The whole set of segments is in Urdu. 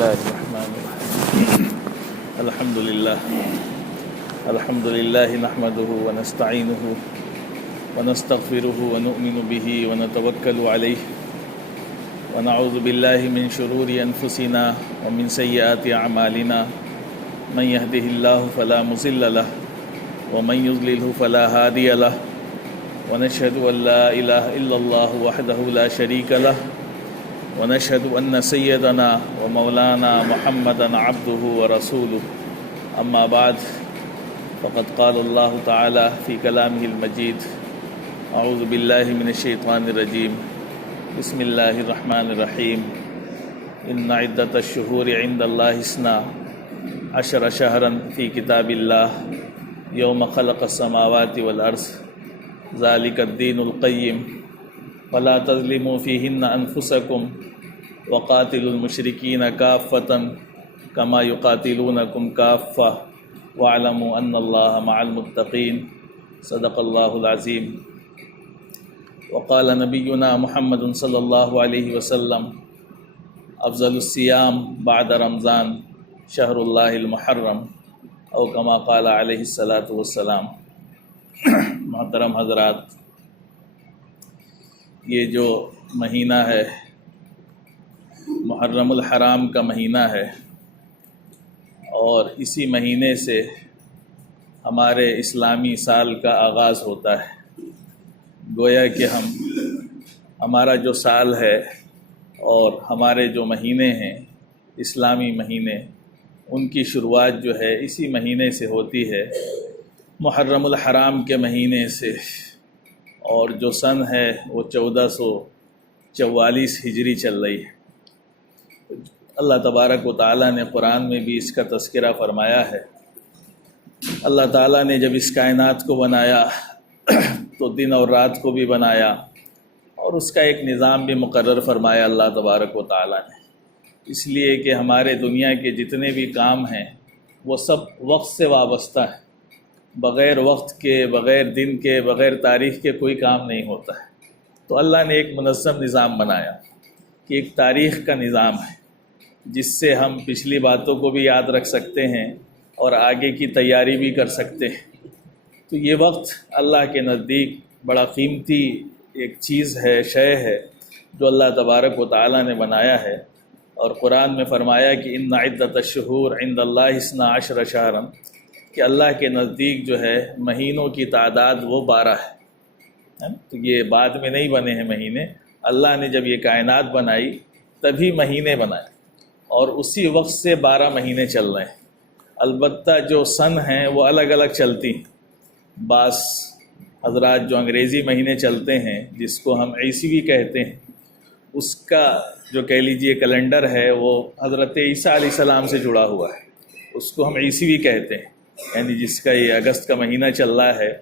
الله الرحمن الرحيم الحمد لله نحمده ونستعينه ونستغفره ونؤمن به ونتوكل عليه ونعوذ بالله من شرور أنفسنا ومن سيئات أعمالنا من يهده الله فلا مضل له ومن يضلله فلا هادي له ونشهد أن لا إله إلا الله وحده لا شريك له ونشهد أن سيدنا ومولانا محمدا عبده ورسوله أما بعد فقد قال الله تعالى في كلامه المجيد أعوذ بالله من الشيطان الرجيم بسم الله الرحمن الرحيم إن عدة الشهور عند الله 12 شهرا في كتاب الله يوم خلق السماوات والأرض ذلك الدين القيم فلا تظلموا فيهن أنفسكم وقاتلوا المشركين كافة كما يقاتلونكم كافة واعلموا أن الله مع المتقين صدق الله العظيم وقال نبينا محمد صلى الله عليه وسلم أفضل الصيام بعد رمضان شهر الله المحرم او كما قال علیہ الصلاۃ والسلام۔ محترم حضرات، یہ جو مہینہ ہے محرم الحرام کا مہینہ ہے، اور اسی مہینے سے ہمارے اسلامی سال کا آغاز ہوتا ہے۔ گویا کہ ہمارا جو سال ہے اور ہمارے جو مہینے ہیں اسلامی مہینے، ان کی شروعات جو ہے اسی مہینے سے ہوتی ہے، محرم الحرام کے مہینے سے، اور جو سن ہے وہ 1444 ہجری چل رہی ہے۔ اللہ تبارک و تعالیٰ نے قرآن میں بھی اس کا تذکرہ فرمایا ہے۔ اللہ تعالیٰ نے جب اس کائنات کو بنایا تو دن اور رات کو بھی بنایا، اور اس کا ایک نظام بھی مقرر فرمایا اللہ تبارک و تعالیٰ نے، اس لیے کہ ہمارے دنیا کے جتنے بھی کام ہیں وہ سب وقت سے وابستہ ہیں۔ بغیر وقت کے، بغیر دن کے، بغیر تاریخ کے کوئی کام نہیں ہوتا ہے۔ تو اللہ نے ایک منظم نظام بنایا کہ ایک تاریخ کا نظام ہے جس سے ہم پچھلی باتوں کو بھی یاد رکھ سکتے ہیں اور آگے کی تیاری بھی کر سکتے ہیں۔ تو یہ وقت اللہ کے نزدیک بڑا قیمتی ایک چیز ہے، شے ہے، جو اللہ تبارک و تعالیٰ نے بنایا ہے۔ اور قرآن میں فرمایا کہ ان عدۃ الشہور عند اللہ 12 شہرا، کہ اللہ کے نزدیک جو ہے مہینوں کی تعداد وہ 12 ہے۔ تو یہ بعد میں نہیں بنے ہیں مہینے، اللہ نے جب یہ کائنات بنائی تبھی مہینے بنائے، اور اسی وقت سے 12 مہینے چل رہے ہیں۔ البتہ جو سن ہیں وہ الگ الگ چلتی ہیں۔ بعض حضرات جو انگریزی مہینے چلتے ہیں جس کو ہم عیسوی کہتے ہیں، اس کا جو کہہ لیجئے کیلنڈر ہے وہ حضرت عیسیٰ علیہ السلام سے جڑا ہوا ہے، اس کو ہم عیسوی کہتے ہیں۔ یعنی جس کا یہ اگست کا مہینہ چل رہا ہے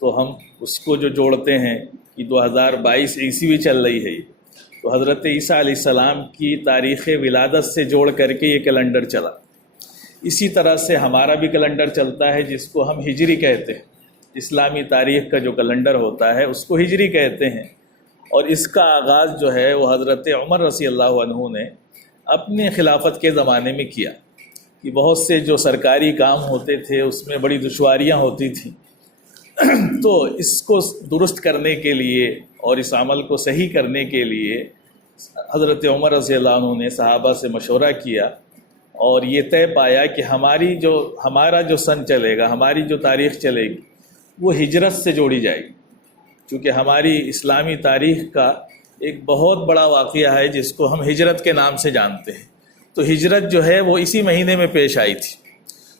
تو ہم اس کو جو جوڑتے ہیں کہ 2022 عیسوی چل رہی ہے، تو حضرت عیسیٰ علیہ السلام کی تاریخ ولادت سے جوڑ کر کے یہ کیلنڈر چلا۔ اسی طرح سے ہمارا بھی کیلنڈر چلتا ہے جس کو ہم ہجری کہتے ہیں۔ اسلامی تاریخ کا جو کیلنڈر ہوتا ہے اس کو ہجری کہتے ہیں، اور اس کا آغاز جو ہے وہ حضرت عمر رضی اللہ عنہ نے اپنے خلافت کے زمانے میں کیا، کہ بہت سے جو سرکاری کام ہوتے تھے اس میں بڑی دشواریاں ہوتی تھیں، تو اس کو درست کرنے کے لیے اور اس عمل کو صحیح کرنے کے لیے حضرت عمر رضی اللہ عنہ نے صحابہ سے مشورہ کیا، اور یہ طے پایا کہ ہمارا جو سن چلے گا، ہماری جو تاریخ چلے گی وہ ہجرت سے جوڑی جائے گی، چونکہ ہماری اسلامی تاریخ کا ایک بہت بڑا واقعہ ہے جس کو ہم ہجرت کے نام سے جانتے ہیں۔ تو ہجرت جو ہے وہ اسی مہینے میں پیش آئی تھی،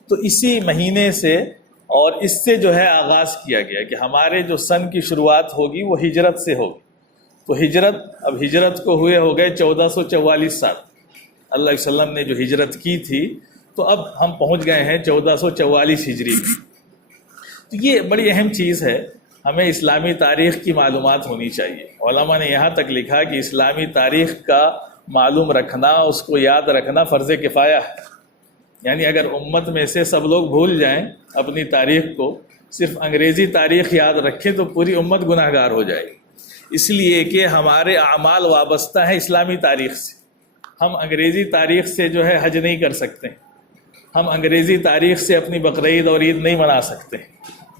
تو اسی مہینے سے اور اس سے جو ہے آغاز کیا گیا کہ ہمارے جو سن کی شروعات ہوگی وہ ہجرت سے ہوگی۔ تو ہجرت کو ہوئے ہو گئے 1444 سال۔ اللہ علیہ وسلم نے جو ہجرت کی تھی تو اب ہم پہنچ گئے ہیں 1444 ہجری میں۔ تو یہ بڑی اہم چیز ہے، ہمیں اسلامی تاریخ کی معلومات ہونی چاہیے۔ علماء نے یہاں تک لکھا کہ اسلامی تاریخ کا معلوم رکھنا، اس کو یاد رکھنا فرض کفایہ ہے۔ یعنی اگر امت میں سے سب لوگ بھول جائیں اپنی تاریخ کو، صرف انگریزی تاریخ یاد رکھیں تو پوری امت گناہ گار ہو جائے گی، اس لیے کہ ہمارے اعمال وابستہ ہیں اسلامی تاریخ سے۔ ہم انگریزی تاریخ سے جو ہے حج نہیں کر سکتے، ہم انگریزی تاریخ سے اپنی بقرعید اور عید نہیں منا سکتے،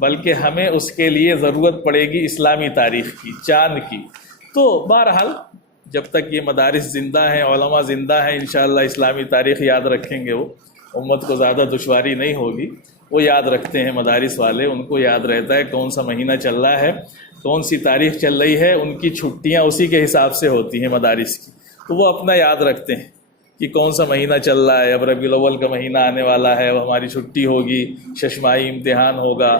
بلکہ ہمیں اس کے لیے ضرورت پڑے گی اسلامی تاریخ کی، چاند کی۔ تو بہرحال جب تک یہ مدارس زندہ ہیں، علماء زندہ ہیں، انشاءاللہ اسلامی تاریخ یاد رکھیں گے، وہ امت کو زیادہ دشواری نہیں ہوگی۔ وہ یاد رکھتے ہیں مدارس والے، ان کو یاد رہتا ہے کون سا مہینہ چل رہا ہے، کون سی تاریخ چل رہی ہے، ان کی چھٹیاں اسی کے حساب سے ہوتی ہیں مدارس کی، تو وہ اپنا یاد رکھتے ہیں کہ کون سا مہینہ چل رہا ہے، اب ربیع الاول کا مہینہ آنے والا ہے، وہ ہماری چھٹی ہوگی، ششماہی امتحان ہوگا۔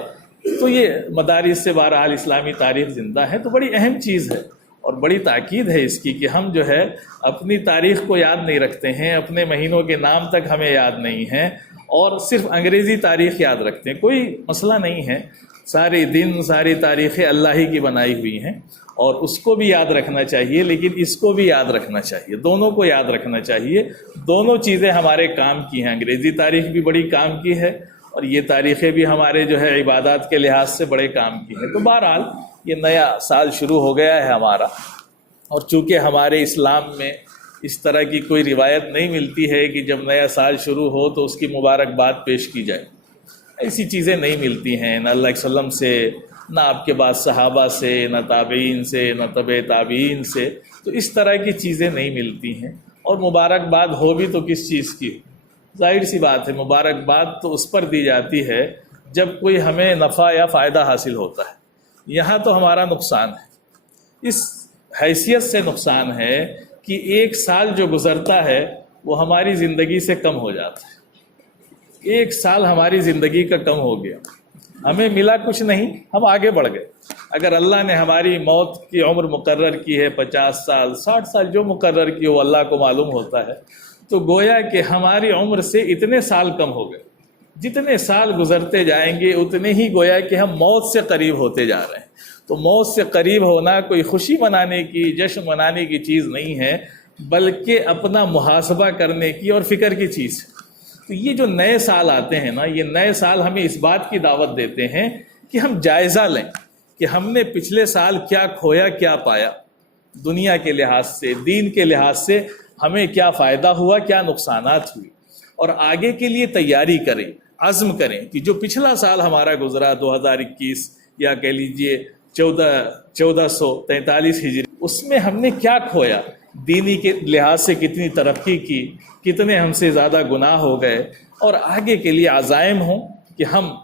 تو یہ مدارس سے بہرحال اسلامی تاریخ زندہ ہے، تو بڑی اہم چیز ہے اور بڑی تاکید ہے اس کی کہ ہم جو ہے اپنی تاریخ کو یاد نہیں رکھتے ہیں، اپنے مہینوں کے نام تک ہمیں یاد نہیں ہیں، اور صرف انگریزی تاریخ یاد رکھتے ہیں۔ کوئی مسئلہ نہیں ہے، سارے دن ساری تاریخیں اللہ ہی کی بنائی ہوئی ہیں، اور اس کو بھی یاد رکھنا چاہیے، لیکن اس کو بھی یاد رکھنا چاہیے، دونوں کو یاد رکھنا چاہیے۔ دونوں چیزیں ہمارے کام کی ہیں، انگریزی تاریخ بھی بڑی کام کی ہے، اور یہ تاریخیں بھی ہمارے جو ہے عبادات کے لحاظ سے بڑے کام کی ہیں۔ تو بہرحال یہ نیا سال شروع ہو گیا ہے ہمارا، اور چونکہ ہمارے اسلام میں اس طرح کی کوئی روایت نہیں ملتی ہے کہ جب نیا سال شروع ہو تو اس کی مبارکباد پیش کی جائے، ایسی چیزیں نہیں ملتی ہیں، نہ اللہ علیہ وسلم سے، نہ آپ کے بعد صحابہ سے، نہ تابعین سے، نہ تبع تابعین سے، تو اس طرح کی چیزیں نہیں ملتی ہیں۔ اور مبارکباد ہو بھی تو کس چیز کی؟ ظاہر سی بات ہے، مبارکباد تو اس پر دی جاتی ہے جب کوئی ہمیں نفع یا فائدہ حاصل ہوتا ہے۔ یہاں تو ہمارا نقصان ہے، اس حیثیت سے نقصان ہے کہ ایک سال جو گزرتا ہے وہ ہماری زندگی سے کم ہو جاتا ہے۔ ایک سال ہماری زندگی کا کم ہو گیا، ہمیں ملا کچھ نہیں، ہم آگے بڑھ گئے۔ اگر اللہ نے ہماری موت کی عمر مقرر کی ہے 50 سال 60 سال، جو مقرر کی وہ اللہ کو معلوم ہوتا ہے، تو گویا کہ ہماری عمر سے اتنے سال کم ہو گئے۔ جتنے سال گزرتے جائیں گے اتنے ہی گویا کہ ہم موت سے قریب ہوتے جا رہے ہیں۔ تو موت سے قریب ہونا کوئی خوشی منانے کی، جشن منانے کی چیز نہیں ہے، بلکہ اپنا محاسبہ کرنے کی اور فکر کی چیز ہے۔ تو یہ جو نئے سال آتے ہیں نا، یہ نئے سال ہمیں اس بات کی دعوت دیتے ہیں کہ ہم جائزہ لیں کہ ہم نے پچھلے سال کیا کھویا، کیا پایا، دنیا کے لحاظ سے، دین کے لحاظ سے ہمیں کیا فائدہ ہوا، کیا نقصانات ہوئی، اور آگے کے لیے تیاری کریں، عزم کریں کہ جو پچھلا سال ہمارا گزرا 2021 یا کہہ لیجئے 1443 ہجری، اس میں ہم نے کیا کھویا، دینی کے لحاظ سے کتنی ترقی کی، کتنے ہم سے زیادہ گناہ ہو گئے، اور آگے کے لیے عزائم ہوں کہ ہم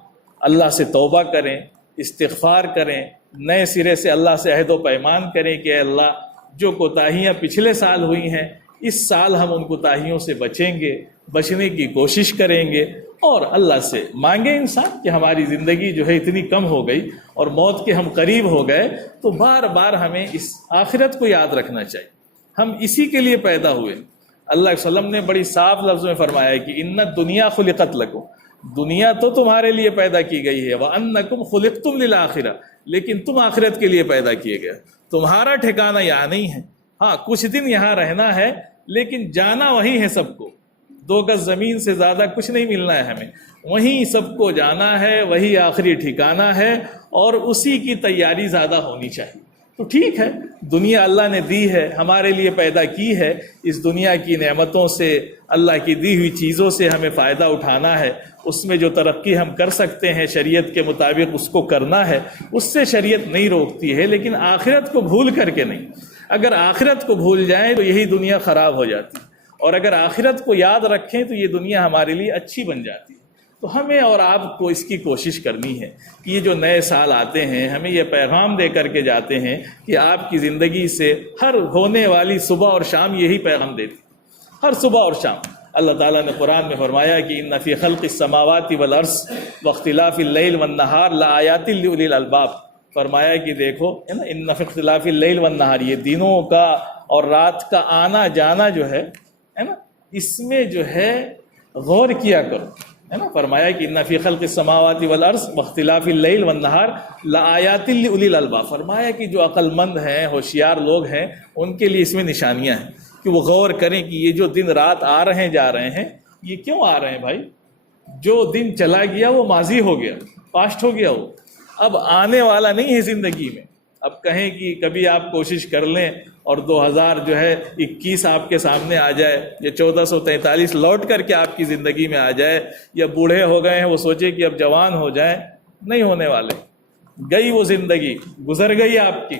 اللہ سے توبہ کریں، استغفار کریں، نئے سرے سے اللہ سے عہد و پیمان کریں کہ اے اللہ جو کوتاہیاں پچھلے سال ہوئی ہیں اس سال ہم ان کوتاہیوں سے بچیں گے، بچنے کی کوشش کریں گے، اور اللہ سے مانگے انسان کہ ہماری زندگی جو ہے اتنی کم ہو گئی اور موت کے ہم قریب ہو گئے، تو بار بار ہمیں اس آخرت کو یاد رکھنا چاہیے۔ ہم اسی کے لیے پیدا ہوئے۔ اللہ علیہ وسلم نے بڑی صاف لفظ میں فرمایا ہے کہ ان الدنیا خلقت لکم، دنیا تو تمہارے لیے پیدا کی گئی ہے، وانکم خلقتم للآخرہ، لیکن تم آخرت کے لیے پیدا کیے گئے، تمہارا ٹھکانہ یہاں نہیں ہے۔ ہاں کچھ دن یہاں رہنا ہے، لیکن جانا وہیں ہے سب کو، 2 گز زمین سے زیادہ کچھ نہیں ملنا ہے ہمیں، وہیں سب کو جانا ہے، وہی آخری ٹھکانہ ہے، اور اسی کی تیاری زیادہ ہونی چاہیے۔ تو ٹھیک ہے، دنیا اللہ نے دی ہے، ہمارے لیے پیدا کی ہے، اس دنیا کی نعمتوں سے، اللہ کی دی ہوئی چیزوں سے ہمیں فائدہ اٹھانا ہے، اس میں جو ترقی ہم کر سکتے ہیں شریعت کے مطابق اس کو کرنا ہے، اس سے شریعت نہیں روکتی ہے، لیکن آخرت کو بھول کر کے نہیں۔ اگر آخرت کو بھول جائیں تو یہی دنیا خراب ہو جاتی ہے، اور اگر آخرت کو یاد رکھیں تو یہ دنیا ہمارے لیے اچھی بن جاتی ہے۔ تو ہمیں اور آپ کو اس کی کوشش کرنی ہے کہ یہ جو نئے سال آتے ہیں ہمیں یہ پیغام دے کر کے جاتے ہیں کہ آپ کی زندگی سے ہر ہونے والی صبح اور شام یہی پیغام دیتی، ہر صبح اور شام۔ اللہ تعالیٰ نے قرآن میں فرمایا کہ ان فی خلق السماوات والارض واختلاف اللیل والنہار لآیات لأولی الالباب، فرمایا کہ دیکھو ان فی اختلاف اللیل والنہار، یہ دنوں کا اور رات کا آنا جانا جو ہے نا، اس میں جو ہے غور کیا کرو، ہے نا۔ فرمایا کہ ان فی خلق السماوات والارض واختلاف اللیل والنہار لآیات لأولی الالباب، فرمایا کہ جو عقل مند ہیں، ہوشیار لوگ ہیں، ان کے لیے اس میں نشانیاں ہیں کہ وہ غور کریں کہ یہ جو دن رات آ رہے ہیں جا رہے ہیں، یہ کیوں آ رہے ہیں بھائی؟ جو دن چلا گیا وہ ماضی ہو گیا، پاسٹ ہو گیا، وہ اب آنے والا نہیں ہے زندگی میں۔ اب کہیں کہ کبھی آپ کوشش کر لیں اور 2021 آپ کے سامنے آ جائے یا 1443 لوٹ کر کے آپ کی زندگی میں آ جائے، یا بوڑھے ہو گئے ہیں وہ سوچے کہ اب جوان ہو جائیں، نہیں ہونے والے. گئی وہ زندگی، گزر گئی آپ کی.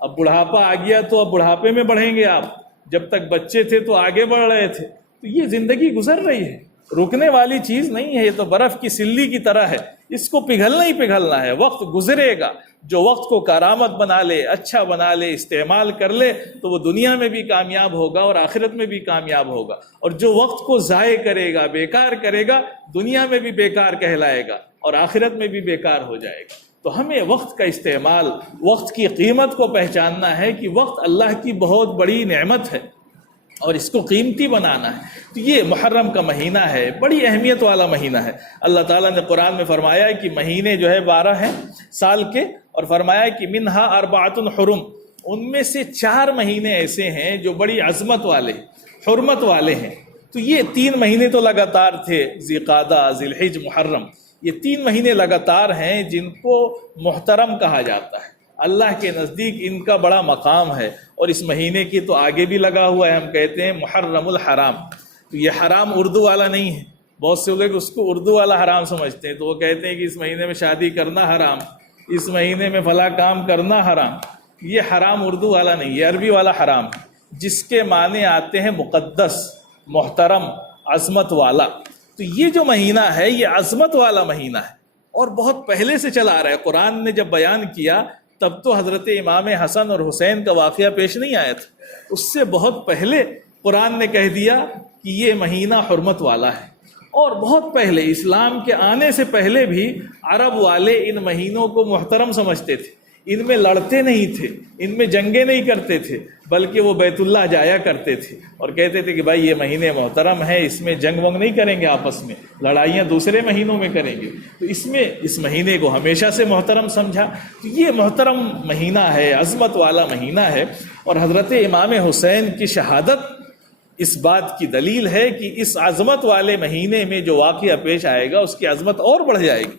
اب بڑھاپا آ گیا تو اب بڑھاپے میں بڑھیں گے آپ. جب تک بچے تھے تو آگے بڑھ رہے تھے. تو یہ زندگی گزر رہی ہے، رکنے والی چیز نہیں ہے. یہ تو برف کی سلی کی طرح ہے، اس کو پگھلنا ہی پگھلنا ہے. وقت گزرے گا. جو وقت کو کارآمد بنا لے، اچھا بنا لے، استعمال کر لے تو وہ دنیا میں بھی کامیاب ہوگا اور آخرت میں بھی کامیاب ہوگا. اور جو وقت کو ضائع کرے گا، بیکار کرے گا، دنیا میں بھی بیکار کہلائے گا اور آخرت میں بھی بیکار ہو جائے گا. تو ہمیں وقت کا استعمال، وقت کی قیمت کو پہچاننا ہے کہ وقت اللہ کی بہت بڑی نعمت ہے اور اس کو قیمتی بنانا ہے. تو یہ محرم کا مہینہ ہے، بڑی اہمیت والا مہینہ ہے. اللہ تعالیٰ نے قرآن میں فرمایا ہے کہ مہینے جو ہے 12 ہیں سال کے، اور فرمایا ہے کہ منہا اربعۃ حرم، ان میں سے 4 مہینے ایسے ہیں جو بڑی عظمت والے، حرمت والے ہیں. تو یہ 3 مہینے تو لگاتار تھے، ذی قعدہ، ذی الحج، محرم. یہ 3 مہینے لگاتار ہیں جن کو محترم کہا جاتا ہے. اللہ کے نزدیک ان کا بڑا مقام ہے. اور اس مہینے کی تو آگے بھی لگا ہوا ہے، ہم کہتے ہیں محرم الحرام. تو یہ حرام اردو والا نہیں ہے. بہت سے لوگ اس کو اردو والا حرام سمجھتے ہیں، تو وہ کہتے ہیں کہ اس مہینے میں شادی کرنا حرام، اس مہینے میں فلاں کام کرنا حرام. یہ حرام اردو والا نہیں، یہ عربی والا حرام ہے، جس کے معنی آتے ہیں مقدس، محترم، عظمت والا. تو یہ جو مہینہ ہے یہ عظمت والا مہینہ ہے اور بہت پہلے سے چلا آ رہا ہے. قرآن نے جب بیان کیا تب تو حضرت امام حسن اور حسین کا واقعہ پیش نہیں آیا تھا. اس سے بہت پہلے قرآن نے کہہ دیا کہ یہ مہینہ حرمت والا ہے. اور بہت پہلے، اسلام کے آنے سے پہلے بھی عرب والے ان مہینوں کو محترم سمجھتے تھے. ان میں لڑتے نہیں تھے، ان میں جنگیں نہیں کرتے تھے، بلکہ وہ بیت اللہ جایا کرتے تھے اور کہتے تھے کہ بھائی یہ مہینے محترم ہیں، اس میں جنگ ونگ نہیں کریں گے، آپس میں لڑائیاں دوسرے مہینوں میں کریں گے. تو اس مہینے کو ہمیشہ سے محترم سمجھا. تو یہ محترم مہینہ ہے، عظمت والا مہینہ ہے. اور حضرت امام حسین کی شہادت اس بات کی دلیل ہے کہ اس عظمت والے مہینے میں جو واقعہ پیش آئے گا اس کی عظمت اور بڑھ جائے گی.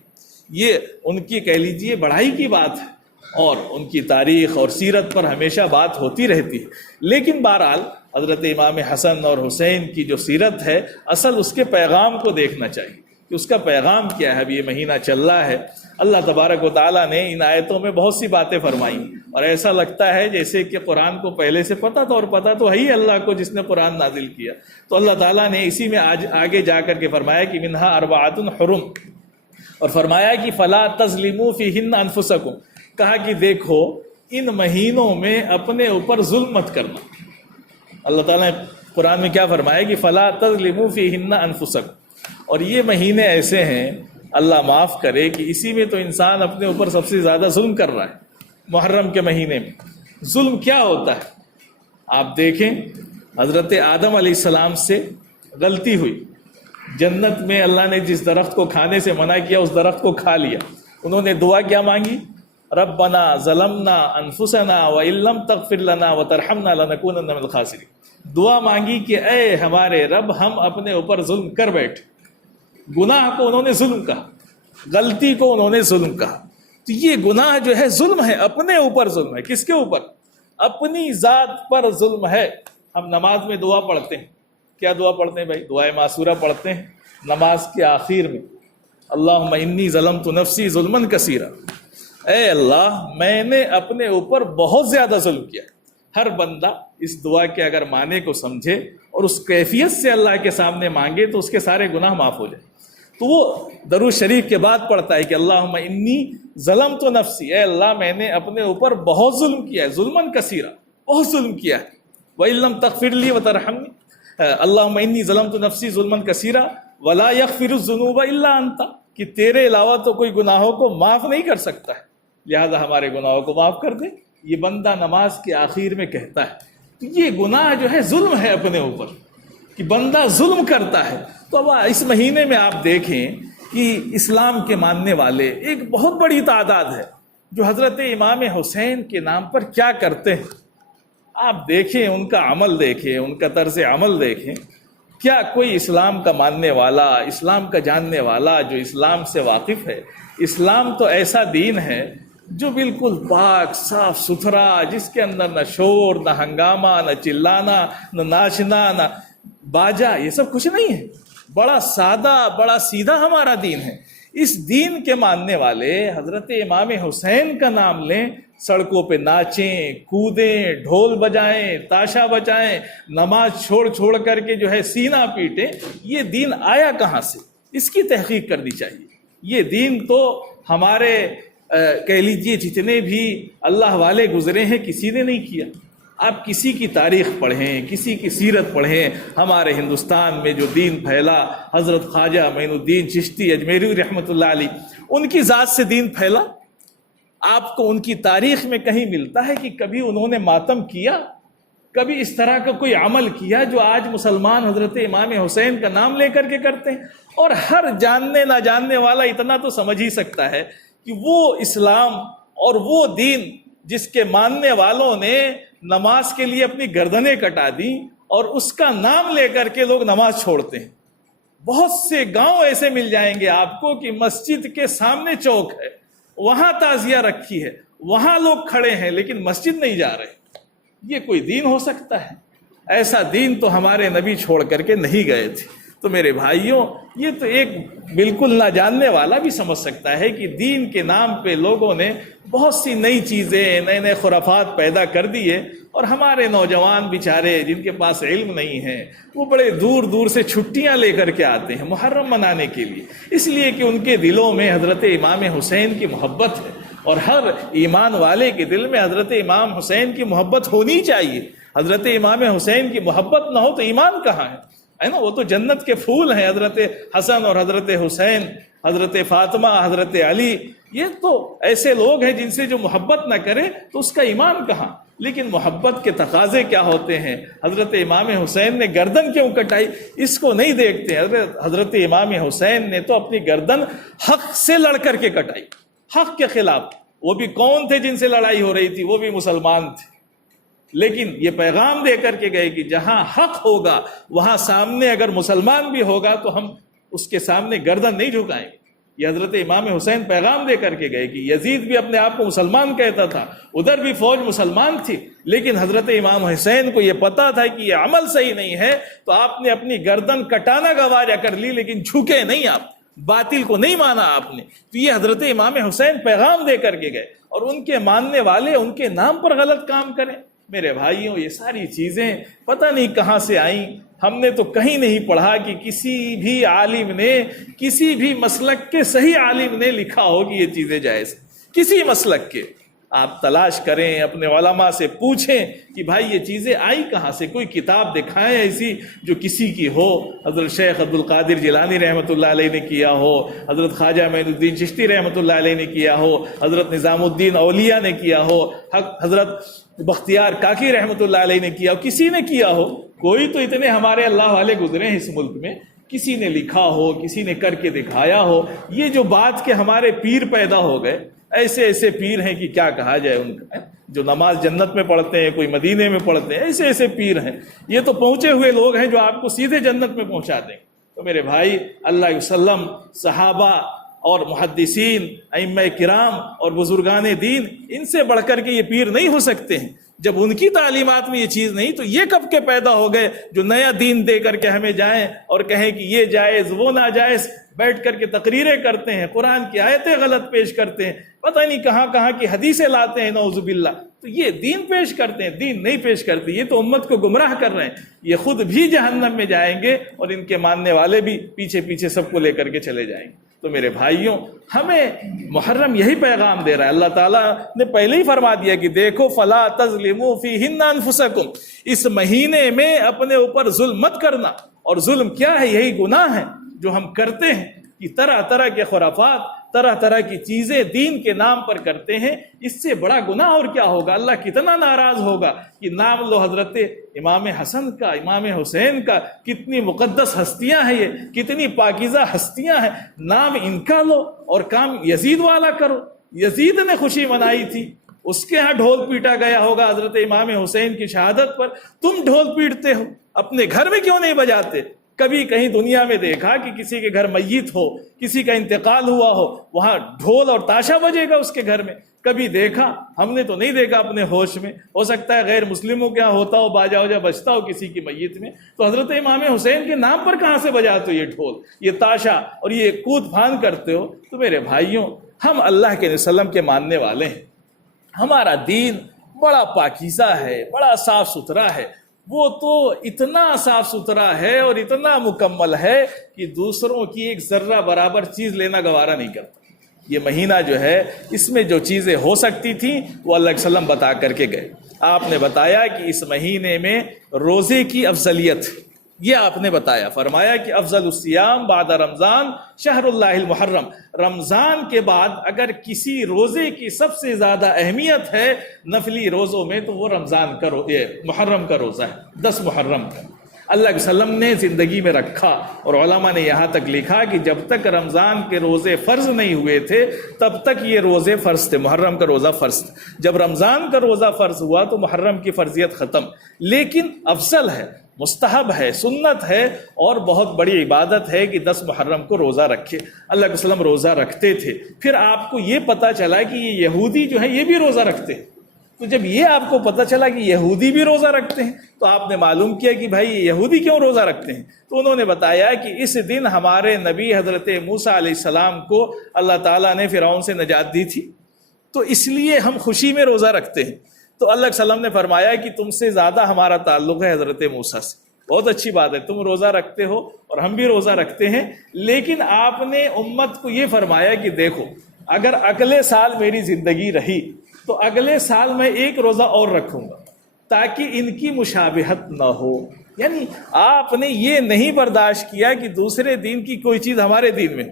یہ ان کی کہہ لیجیے بڑائی کی بات ہے اور ان کی تاریخ اور سیرت پر ہمیشہ بات ہوتی رہتی ہے. لیکن بہرحال حضرت امام حسن اور حسین کی جو سیرت ہے، اصل اس کے پیغام کو دیکھنا چاہیے کہ اس کا پیغام کیا ہے. اب یہ مہینہ چل رہا ہے، اللہ تبارک و تعالیٰ نے ان آیتوں میں بہت سی باتیں فرمائیں اور ایسا لگتا ہے جیسے کہ قرآن کو پہلے سے پتہ تھا، اور پتہ تو ہے ہی اللہ کو جس نے قرآن نازل کیا. تو اللہ تعالیٰ نے اسی میں آگے جا کر کے فرمایا کہ منہا اربعۃ حرم، اور فرمایا کہ فلا تظلموا فیہن انفسکم. کہا کہ دیکھو ان مہینوں میں اپنے اوپر ظلم مت کرنا. اللہ تعالیٰ نے قرآن میں کیا فرمایا کہ فلا تظلموا فیہن انفسکم. اور یہ مہینے ایسے ہیں، اللہ معاف کرے، کہ اسی میں تو انسان اپنے اوپر سب سے زیادہ ظلم کر رہا ہے. محرم کے مہینے میں ظلم کیا ہوتا ہے آپ دیکھیں. حضرت آدم علیہ السلام سے غلطی ہوئی، جنت میں اللہ نے جس درخت کو کھانے سے منع کیا اس درخت کو کھا لیا. انہوں نے دعا کیا مانگی؟ ربنا ظلمنا انفسنا وان لم تغفر لنا وترحمنا لنکونن من الخاسرین. دعا مانگی کہ اے ہمارے رب، ہم اپنے اوپر ظلم کر بیٹھے. گناہ کو انہوں نے ظلم کہا، غلطی کو انہوں نے ظلم کہا. تو یہ گناہ جو ہے ظلم ہے، اپنے اوپر ظلم ہے. کس کے اوپر؟ اپنی ذات پر ظلم ہے. ہم نماز میں دعا پڑھتے ہیں، کیا دعا پڑھتے ہیں بھائی؟ دعائے معصورہ پڑھتے ہیں نماز کے آخر میں، اللہم انی ظلمت نفسی ظلما کثیرا. اے اللہ، میں نے اپنے اوپر بہت زیادہ ظلم کیا. ہر بندہ اس دعا کے اگر معنی کو سمجھے اور اس کیفیت سے اللہ کے سامنے مانگے تو اس کے سارے گناہ معاف ہو جائیں. تو وہ درود شریف کے بعد پڑھتا ہے کہ اللہم انی ظلمت نفسی، اے اللہ میں نے اپنے اوپر بہت ظلم کیا ہے، ظلما کثیرا، بہت ظلم کیا ہے. وَإِن لَّمْ تَغْفِرْ لِي وَتَرْحَمْنِی، اللہم انی ظلمت نفسی ظلما کثیرا وَلَا يَغْفِرُ الذُّنُوبَ إِلَّا أَنْتَ، کہ تیرے علاوہ تو کوئی گناہوں کو معاف نہیں کر سکتا ہے، لہذا ہمارے گناہوں کو معاف کر دے. یہ بندہ نماز کے آخر میں کہتا ہے. تو یہ گناہ جو ہے ظلم ہے اپنے اوپر، کہ بندہ ظلم کرتا ہے. تو اب اس مہینے میں آپ دیکھیں کہ اسلام کے ماننے والے ایک بہت بڑی تعداد ہے جو حضرت امام حسین کے نام پر کیا کرتے ہیں. آپ دیکھیں ان کا عمل، دیکھیں ان کا طرز عمل، دیکھیں. کیا کوئی اسلام کا ماننے والا، اسلام کا جاننے والا جو اسلام سے واقف ہے، اسلام تو ایسا دین ہے جو بالکل پاک صاف ستھرا، جس کے اندر نہ شور، نہ ہنگامہ، نہ چلانا، نہ ناچنا، نہ باجا، یہ سب کچھ نہیں ہے. بڑا سادہ، بڑا سیدھا ہمارا دین ہے. اس دین کے ماننے والے حضرت امام حسین کا نام لیں، سڑکوں پہ ناچیں، کودیں، ڈھول بجائیں، تاشا بجائیں، نماز چھوڑ چھوڑ کر کے جو ہے سینہ پیٹیں. یہ دین آیا کہاں سے؟ اس کی تحقیق کرنی چاہیے. یہ دین تو ہمارے کہہ لیجیے جتنے بھی اللہ والے گزرے ہیں کسی نے نہیں کیا. آپ کسی کی تاریخ پڑھیں، کسی کی سیرت پڑھیں. ہمارے ہندوستان میں جو دین پھیلا، حضرت خواجہ معین الدین چشتی اجمیری رحمۃ اللہ علیہ، ان کی ذات سے دین پھیلا. آپ کو ان کی تاریخ میں کہیں ملتا ہے کہ کبھی انہوں نے ماتم کیا، کبھی اس طرح کا کوئی عمل کیا جو آج مسلمان حضرت امام حسین کا نام لے کر کے کرتے ہیں؟ اور ہر جاننے نہ جاننے والا اتنا تو سمجھ ہی سکتا ہے کہ وہ اسلام اور وہ دین جس کے ماننے والوں نے نماز کے لیے اپنی گردنیں کٹا دی اور اس کا نام لے کر کے لوگ نماز چھوڑتے ہیں. بہت سے گاؤں ایسے مل جائیں گے آپ کو کہ مسجد کے سامنے چوک ہے، وہاں تعزیہ رکھی ہے، وہاں لوگ کھڑے ہیں، لیکن مسجد نہیں جا رہے. یہ کوئی دین ہو سکتا ہے؟ ایسا دین تو ہمارے نبی چھوڑ کر کے نہیں گئے تھے. تو میرے بھائیوں، یہ تو ایک بالکل نہ جاننے والا بھی سمجھ سکتا ہے کہ دین کے نام پہ لوگوں نے بہت سی نئی چیزیں، نئے نئے خرافات پیدا کر دیے. اور ہمارے نوجوان بیچارے جن کے پاس علم نہیں ہے، وہ بڑے دور دور سے چھٹیاں لے کر کے آتے ہیں محرم منانے کے لیے، اس لیے کہ ان کے دلوں میں حضرت امام حسین کی محبت ہے. اور ہر ایمان والے کے دل میں حضرت امام حسین کی محبت ہونی چاہیے. حضرت امام حسین کی محبت نہ ہو تو ایمان کہاں ہے نا؟ وہ تو جنت کے پھول ہیں، حضرت حسن اور حضرت حسین، حضرت فاطمہ، حضرت علی. یہ تو ایسے لوگ ہیں جن سے جو محبت نہ کرے تو اس کا ایمان کہاں. لیکن محبت کے تقاضے کیا ہوتے ہیں؟ حضرت امام حسین نے گردن کیوں کٹائی، اس کو نہیں دیکھتے. حضرت امام حسین نے تو اپنی گردن حق سے لڑ کر کے کٹائی، حق کے خلاف. وہ بھی کون تھے جن سے لڑائی ہو رہی تھی؟ وہ بھی مسلمان تھے. لیکن یہ پیغام دے کر کے گئے کہ جہاں حق ہوگا وہاں سامنے اگر مسلمان بھی ہوگا تو ہم اس کے سامنے گردن نہیں جھکائیں. یہ حضرت امام حسین پیغام دے کر کے گئے کہ یزید بھی اپنے آپ کو مسلمان کہتا تھا، ادھر بھی فوج مسلمان تھی، لیکن حضرت امام حسین کو یہ پتا تھا کہ یہ عمل صحیح نہیں ہے، تو آپ نے اپنی گردن کٹانا گوارا کر لی، لیکن جھکے نہیں. آپ باطل کو نہیں مانا آپ نے. تو یہ حضرت امام حسین پیغام دے کر کے گئے، اور ان کے ماننے والے ان کے نام پر غلط کام کریں. میرے بھائیوں، یہ ساری چیزیں پتہ نہیں کہاں سے آئیں. ہم نے تو کہیں نہیں پڑھا کہ کسی بھی عالم نے، کسی بھی مسلک کے صحیح عالم نے لکھا ہو کہ یہ چیزیں جائز. کسی مسلک کے آپ تلاش کریں، اپنے علماء سے پوچھیں کہ بھائی یہ چیزیں آئی کہاں سے. کوئی کتاب دکھائیں ایسی جو کسی کی ہو. حضرت شیخ عبد القادر جیلانی رحمۃ اللہ علیہ نے کیا ہو، حضرت خواجہ معین الدین چشتی رحمۃ اللہ علیہ نے کیا ہو، حضرت نظام الدین اولیاء نے کیا ہو، حضرت بختیار کاکی رحمۃ اللہ علیہ نے کیا ہو. کسی نے کیا ہو. کوئی تو اتنے ہمارے اللہ والے گزرے ہیں اس ملک میں، کسی نے لکھا ہو، کسی نے کر کے دکھایا ہو. یہ جو بات کہ ہمارے پیر پیدا ہو گئے، ایسے ایسے پیر ہیں کہ کیا کہا جائے ان کا، جو نماز جنت میں پڑھتے ہیں، کوئی مدینے میں پڑھتے ہیں، ایسے ایسے پیر ہیں. یہ تو پہنچے ہوئے لوگ ہیں جو آپ کو سیدھے جنت میں پہنچا دیں. تو میرے بھائی، اللہ علیہ وسلم، صحابہ اور محدثین، ائمہ کرام اور بزرگان دین، ان سے بڑھ کر کے یہ پیر نہیں ہو سکتے ہیں. جب ان کی تعلیمات میں یہ چیز نہیں تو یہ کب کے پیدا ہو گئے جو نیا دین دے کر کے ہمیں جائیں اور کہیں کہ یہ جائز وہ ناجائز. بیٹھ کر کے تقریریں کرتے ہیں، قرآن کی آیتیں غلط پیش کرتے ہیں، پتہ نہیں کہاں کہاں کی حدیثیں لاتے ہیں، نعوذ باللہ. تو یہ دین پیش کرتے ہیں، دین نہیں پیش کرتے. یہ تو امت کو گمراہ کر رہے ہیں. یہ خود بھی جہنم میں جائیں گے اور ان کے ماننے والے بھی پیچھے پیچھے سب کو لے کر کے چلے جائیں گے. تو میرے بھائیوں، ہمیں محرم یہی پیغام دے رہا ہے. اللہ تعالیٰ نے پہلے ہی فرما دیا کہ دیکھو فلا تظلموا فیہن انفسکم، اس مہینے میں اپنے اوپر ظلم مت کرنا. اور ظلم کیا ہے؟ یہی گناہ ہے جو ہم کرتے ہیں کہ طرح طرح کے خرافات، طرح طرح کی چیزیں دین کے نام پر کرتے ہیں. اس سے بڑا گناہ اور کیا ہوگا؟ اللہ کتنا ناراض ہوگا کہ نام لو حضرت امام حسن کا، امام حسین کا. کتنی مقدس ہستیاں ہیں، یہ کتنی پاکیزہ ہستیاں ہیں. نام ان کا لو اور کام یزید والا کرو. یزید نے خوشی منائی تھی، اس کے ہاں ڈھول پیٹا گیا ہوگا حضرت امام حسین کی شہادت پر. تم ڈھول پیٹتے ہو، اپنے گھر میں کیوں نہیں بجاتے؟ کبھی کہیں دنیا میں دیکھا کہ کسی کے گھر میت ہو، کسی کا انتقال ہوا ہو، وہاں ڈھول اور تاشا بجے گا اس کے گھر میں؟ کبھی دیکھا؟ ہم نے تو نہیں دیکھا اپنے ہوش میں، ہو سکتا ہے غیر مسلموں کے یہاں ہوتا ہو، باجا وجا بجتا ہو کسی کی میت میں، تو حضرت امام حسین کے نام پر کہاں سے بجاتے ہو یہ ڈھول، یہ تاشا اور یہ کود پھاند کرتے ہو؟ تو میرے بھائیوں، ہم اللہ کے وسلم کے ماننے والے ہیں، ہمارا دین بڑا پاکیزہ ہے، بڑا صاف ستھرا ہے، وہ تو اتنا صاف ستھرا ہے اور اتنا مکمل ہے کہ دوسروں کی ایک ذرہ برابر چیز لینا گوارا نہیں کرتا۔ یہ مہینہ جو ہے اس میں جو چیزیں ہو سکتی تھیں وہ اللہ کے وسلم بتا کر کے گئے۔ آپ نے بتایا کہ اس مہینے میں روزے کی افضلیت، یہ آپ نے بتایا، فرمایا کہ افضل الصیام بعد رمضان شہر اللہ المحرم، رمضان کے بعد اگر کسی روزے کی سب سے زیادہ اہمیت ہے نفلی روزوں میں تو وہ رمضان کا محرم کا روزہ ہے، 10 محرم کا۔ اللہ کے وسلم نے زندگی میں رکھا اور علماء نے یہاں تک لکھا کہ جب تک رمضان کے روزے فرض نہیں ہوئے تھے تب تک یہ روزے فرض تھے، محرم کا روزہ فرض تھا۔ جب رمضان کا روزہ فرض ہوا تو محرم کی فرضیت ختم، لیکن افضل ہے، مستحب ہے، سنت ہے اور بہت بڑی عبادت ہے کہ 10 محرم کو روزہ رکھے۔ اللہ کے وسلم روزہ رکھتے تھے۔ پھر آپ کو یہ پتا چلا کہ یہ یہودی جو ہے یہ بھی روزہ رکھتے ہیں، تو جب یہ آپ کو پتا چلا کہ یہودی بھی روزہ رکھتے ہیں تو آپ نے معلوم کیا کہ بھائی یہودی کیوں روزہ رکھتے ہیں؟ تو انہوں نے بتایا کہ اس دن ہمارے نبی حضرت موسیٰ علیہ السلام کو اللہ تعالیٰ نے فرعون سے نجات دی تھی، تو اس لیے ہم خوشی میں روزہ رکھتے ہیں۔ تو اللہ کے وسلم نے فرمایا کہ تم سے زیادہ ہمارا تعلق ہے حضرت موسیٰ سے، بہت اچھی بات ہے، تم روزہ رکھتے ہو اور ہم بھی روزہ رکھتے ہیں، لیکن آپ نے امت کو یہ فرمایا کہ دیکھو اگر اگلے سال میری زندگی رہی تو اگلے سال میں ایک روزہ اور رکھوں گا تاکہ ان کی مشابہت نہ ہو۔ یعنی آپ نے یہ نہیں برداشت کیا کہ دوسرے دین کی کوئی چیز ہمارے دین میں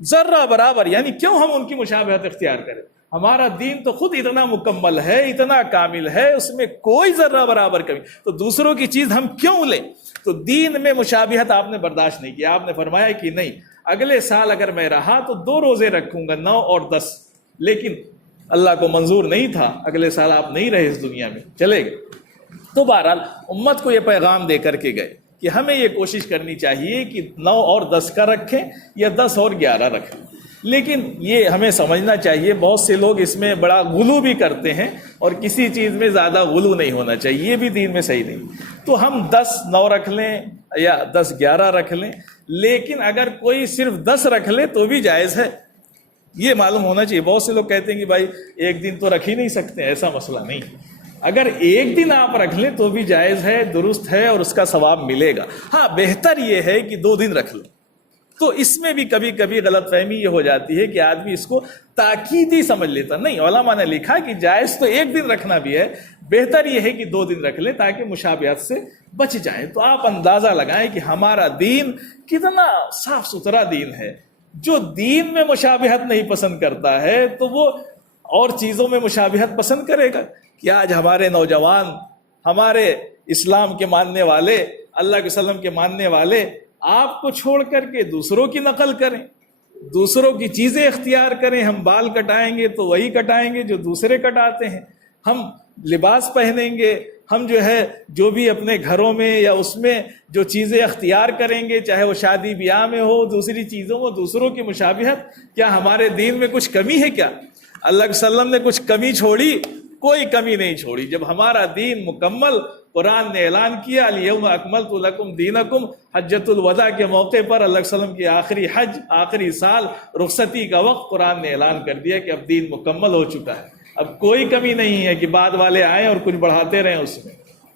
ذرہ برابر، یعنی کیوں ہم ان کی مشابہت اختیار کریں؟ ہمارا دین تو خود اتنا مکمل ہے، اتنا کامل ہے، اس میں کوئی ذرہ برابر کمی، تو دوسروں کی چیز ہم کیوں لیں؟ تو دین میں مشابہت آپ نے برداشت نہیں کیا، آپ نے فرمایا کہ نہیں، اگلے سال اگر میں رہا تو 2 روزے رکھوں گا، 9 اور 10، لیکن اللہ کو منظور نہیں تھا، اگلے سال آپ نہیں رہے اس دنیا میں، چلے گئے۔ تو بہرحال امت کو یہ پیغام دے کر کے گئے کہ ہمیں یہ کوشش کرنی چاہیے کہ 9 اور 10 کا رکھیں یا 10 اور 11 رکھیں، لیکن یہ ہمیں سمجھنا چاہیے بہت سے لوگ اس میں بڑا غلو بھی کرتے ہیں اور کسی چیز میں زیادہ غلو نہیں ہونا چاہیے، یہ بھی دین میں صحیح نہیں۔ تو ہم 10 9 رکھ لیں یا 10 11 رکھ لیں، لیکن اگر کوئی صرف 10 رکھ لے تو بھی جائز ہے، یہ معلوم ہونا چاہیے۔ بہت سے لوگ کہتے ہیں کہ بھائی ایک دن تو رکھ ہی نہیں سکتے، ایسا مسئلہ نہیں، اگر ایک دن آپ رکھ لیں تو بھی جائز ہے، درست ہے اور اس کا ثواب ملے گا۔ ہاں بہتر یہ ہے کہ 2 دن رکھ لیں، تو اس میں بھی کبھی کبھی غلط فہمی یہ ہو جاتی ہے کہ آدمی اس کو تاکیدی سمجھ لیتا، نہیں، علماء نے لکھا کہ جائز تو 1 دن رکھنا بھی ہے، بہتر یہ ہے کہ 2 دن رکھ لیں تاکہ مشابہت سے بچ جائیں۔ تو آپ اندازہ لگائیں کہ ہمارا دین کتنا صاف ستھرا دین ہے۔ جو دین میں مشابہت نہیں پسند کرتا ہے تو وہ اور چیزوں میں مشابہت پسند کرے گا؟ کہ آج ہمارے نوجوان، ہمارے اسلام کے ماننے والے، اللہ کے وسلم کے ماننے والے آپ کو چھوڑ کر کے دوسروں کی نقل کریں، دوسروں کی چیزیں اختیار کریں۔ ہم بال کٹائیں گے تو وہی کٹائیں گے جو دوسرے کٹاتے ہیں، ہم لباس پہنیں گے، ہم جو ہے جو بھی اپنے گھروں میں یا اس میں جو چیزیں اختیار کریں گے، چاہے وہ شادی بیاہ میں ہو، دوسری چیزوں میں دوسروں کی مشابہت، کیا ہمارے دین میں کچھ کمی ہے کیا؟ اللہ کے وسلم نے کچھ کمی چھوڑی؟ کوئی کمی نہیں چھوڑی۔ جب ہمارا دین مکمل، قرآن نے اعلان کیا الیوم اکملت لکم دینکم، حجۃ الوداع کے موقع پر اللہ کے وسلم کی آخری حج، آخری سال، رخصتی کا وقت، قرآن نے اعلان کر دیا کہ اب دین مکمل ہو چکا ہے، اب کوئی کمی نہیں ہے کہ بعد والے آئیں اور کچھ بڑھاتے رہیں، اس میں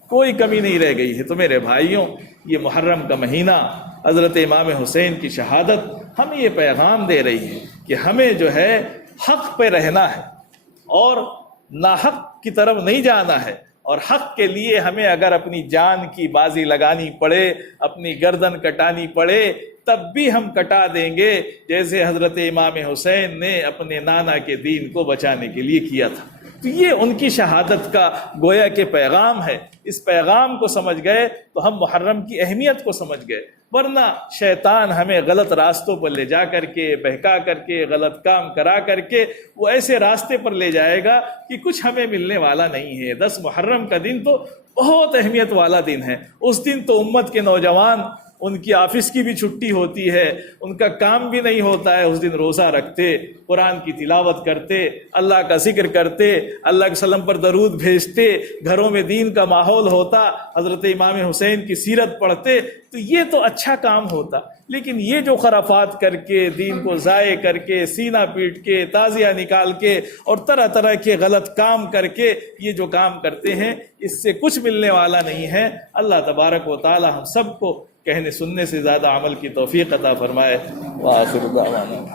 کوئی کمی نہیں رہ گئی ہے۔ تو میرے بھائیوں، یہ محرم کا مہینہ، حضرت امام حسین کی شہادت ہمیں یہ پیغام دے رہی ہے کہ ہمیں جو ہے حق پہ رہنا ہے اور ناحق کی طرف نہیں جانا ہے، اور حق کے لیے ہمیں اگر اپنی جان کی بازی لگانی پڑے، اپنی گردن کٹانی پڑے، تب بھی ہم کٹا دیں گے، جیسے حضرت امام حسین نے اپنے نانا کے دین کو بچانے کے لیے کیا تھا۔ تو یہ ان کی شہادت کا گویا کہ پیغام ہے۔ اس پیغام کو سمجھ گئے تو ہم محرم کی اہمیت کو سمجھ گئے، ورنہ شیطان ہمیں غلط راستوں پر لے جا کر کے، بہکا کر کے، غلط کام کرا کر کے وہ ایسے راستے پر لے جائے گا کہ کچھ ہمیں ملنے والا نہیں ہے۔ 10 محرم کا دن تو بہت اہمیت والا دن ہے۔ اس دن تو امت کے نوجوان ان کی آفس کی بھی چھٹی ہوتی ہے، ان کا کام بھی نہیں ہوتا ہے، اس دن روزہ رکھتے، قرآن کی تلاوت کرتے، اللہ کا ذکر کرتے، اللہ کے وسلم پر درود بھیجتے، گھروں میں دین کا ماحول ہوتا، حضرت امام حسین کی سیرت پڑھتے، تو یہ تو اچھا کام ہوتا۔ لیکن یہ جو خرافات کر کے، دین کو ضائع کر کے، سینہ پیٹ کے، تعزیہ نکال کے اور طرح طرح کے غلط کام کر کے یہ جو کام کرتے ہیں، اس سے کچھ ملنے والا نہیں ہے۔ اللہ تبارک و تعالی ہم سب کو کہنے سننے سے زیادہ عمل کی توفیق عطا فرمائے۔ وآخر دعوانا